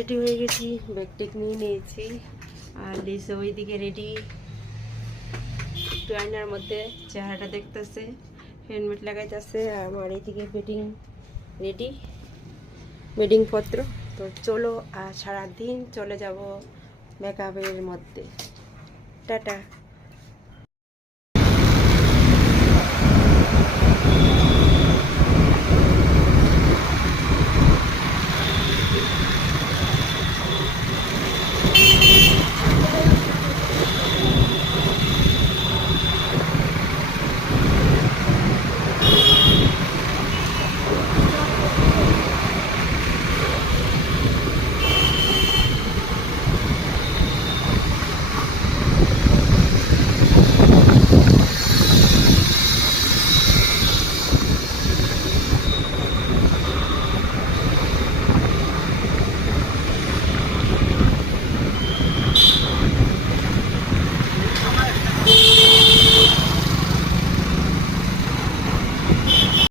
Ready হয়ে গেছি, bag take নিয়ে নিয়েছি। আর লিসা ওইদিকে রেডি, একটু আয়নার মধ্যে চেহারাটা দেখতেছে, হেলমেট লাগাইতেছে। আর আমার এইদিকে রেডি, বেডিং পত্র। তো চলো আর সারাদিন চলে যাব মেকআপের মধ্যে। টাটা।